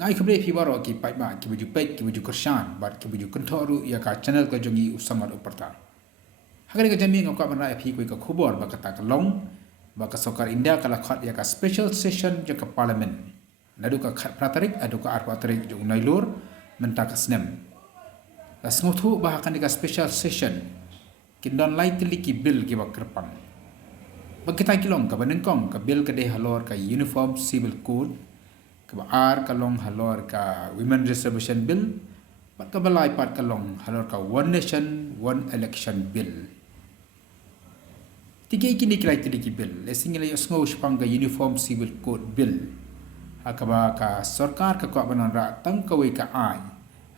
ngai khabre phi baro ki pai ma ki buju pek ki buju kersan bat ki buju kentoru ya ka channel ka jongi usamar uparta hagari ka jami ngok ka bana phi koi ka khubor ba kata ka long ba ka sokar india kala khat ya ka special session je ka parliament nadu ka khat pratarik adu ka arpa tarik jong nailur menta ka snem la ngothu ba kan ka special session kin don lightly ki bill ki ba kerpang ba kita kilong ka banengkong ka bill ka de halor ka uniform civil code ka ar kalong halor ka women reservation bill pat ka balai pat kalong halor ka one nation one election bill tiga kini kira ki bill lesingile yosngo shpang ka uniform civil code bill hakaba ka sarkar ka ko banan ra tang ka we ka ai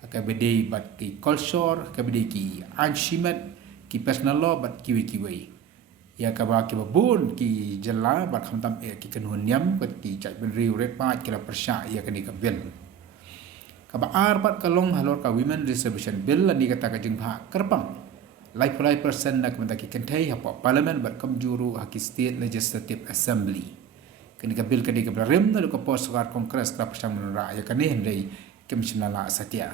hakabede bat ki culture hakabede ki anshimat ki personal law bat kiwi ya kaba ki babun ki jalla bat khamtam ki kanun yam bat ki chai ben riu red pat kila persya ya kani ka bill kaba ar bat kalong halor ka women reservation bill ani kata ka jing pha kerpang lai pulai persen nak menta ki kentai ha parliament bat kam juru ha ki state legislative assembly kani ka bill kani ka rem na ko pos kar congress ka persang menra ya kani hendai commissioner la satya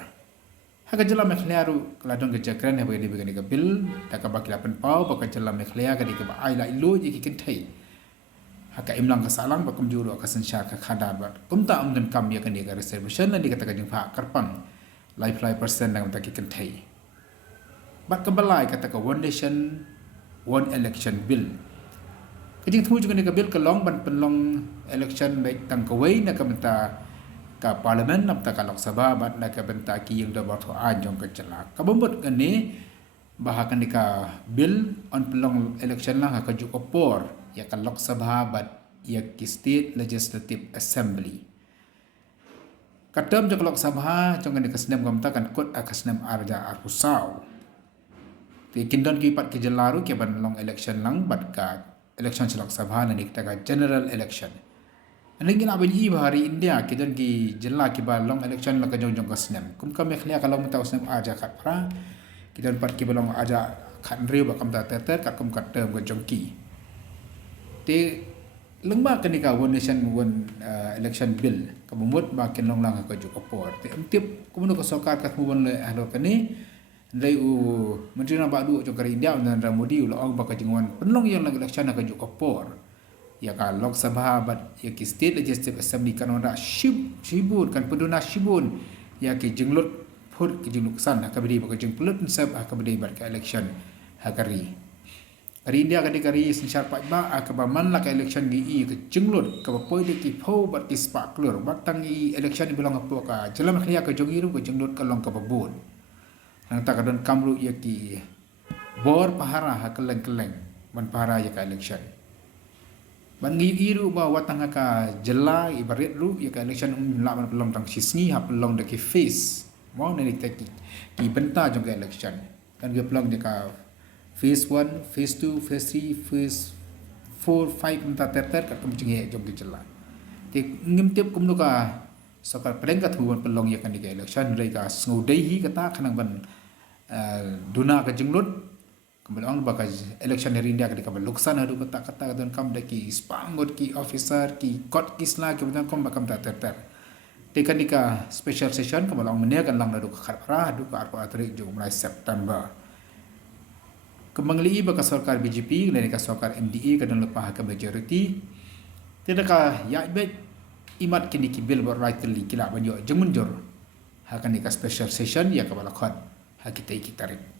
haka jala mekhlaru kala dong ke jakran ha bagi begani ka bill ta ka bakila pen pau baka jala mekhlaya ka dikba ai la ilo ji ki kentai haka imlang ka salang ba kum juru ka sanshar ka khadar ba kum ta amdan kam ya kani ka reservation ni kata ka jing pha karpang life life percent nang ta ki kentai bat ka balai kata ka one nation one election bill kajing thu juga ni ka bill ka long ban penlong election baik tang ka wei na ka menta ka parliament nap ta ka lok sabha bat na ka benta ki yang da batho ajong ka chala ka bombot kani bahakan ka bill on pelong election lah ka juk opor ya ka lok sabha bat ya ki state legislative assembly ka term jok lok sabha jong kan ka snem gam ta kan kot ka snem arja arpusau ti kindon ki pat ki jalaru ke ban long election lang bat ka election lok sabha na ni ta ka general election Lagi nak bagi hari India kita ki jela ki ba long election la ka jong jong ka snem kum ka mekhlia kalau mutau snem aja kat pra kita pat ki balong aja khat riu ba kam ta ter kat kum kat term ka jong ki te lengma ka ni ka one nation one election bill ka mumut ba ken long lang ka jong opor te tip kum no ka sokar ka mubon le halo ka ni dai u menteri na ba du jong ka India Narendra Modi lo ong ba ka jingwan penlong yang lang election ka jong opor ya ka Lok Sabha bat ya ki state legislative assembly kan ora shibun kan penduna shibun ya ki jenglot phut ki jengluk san ka bedi ba jeng pulut sab ka bedi bat ka election hakari hari India ka dikari sinchar pa ba ka ba man la ka election gi i ka jenglot ka ba poi de ki pho bat ki spa klur bat tang i election ni bilang apa ka jelam khlia ka jongi ru ka jenglot ka long ka babun nang ta ka don kamru ya ki bor pahara ha keleng ban pahara ya ka election Bangi iru ba watang ka jela ibarit ru ya ka election la man pelong tang sisni ha pelong de ki face mo ne ni ki benta jong ka election kan ge pelong de ka phase 1 phase 2 phase 3 phase 4 5 benta ter ka kum jinge jong ki jela ti ngim tip kum nu ka sokar peleng ka thu pelong ya kan di ka election re ka sngodai hi ka ta khanang ban duna ka jinglut kemudian bakal election dari India ketika berluksan ada kata dan kam deki spangot ki officer ki court kisla kemudian kam bakam ter ketika special session kemudian menekan lang dadu kharpara du ka arpa atrik jo mulai September kembali bakal sarkar BJP dan ka sarkar MDA kadang lepas ke majority tidak ka ya baik imat kini ki bill rightly kila banyo jemunjur hakan ka special session ya ka balakhat ha kita tarik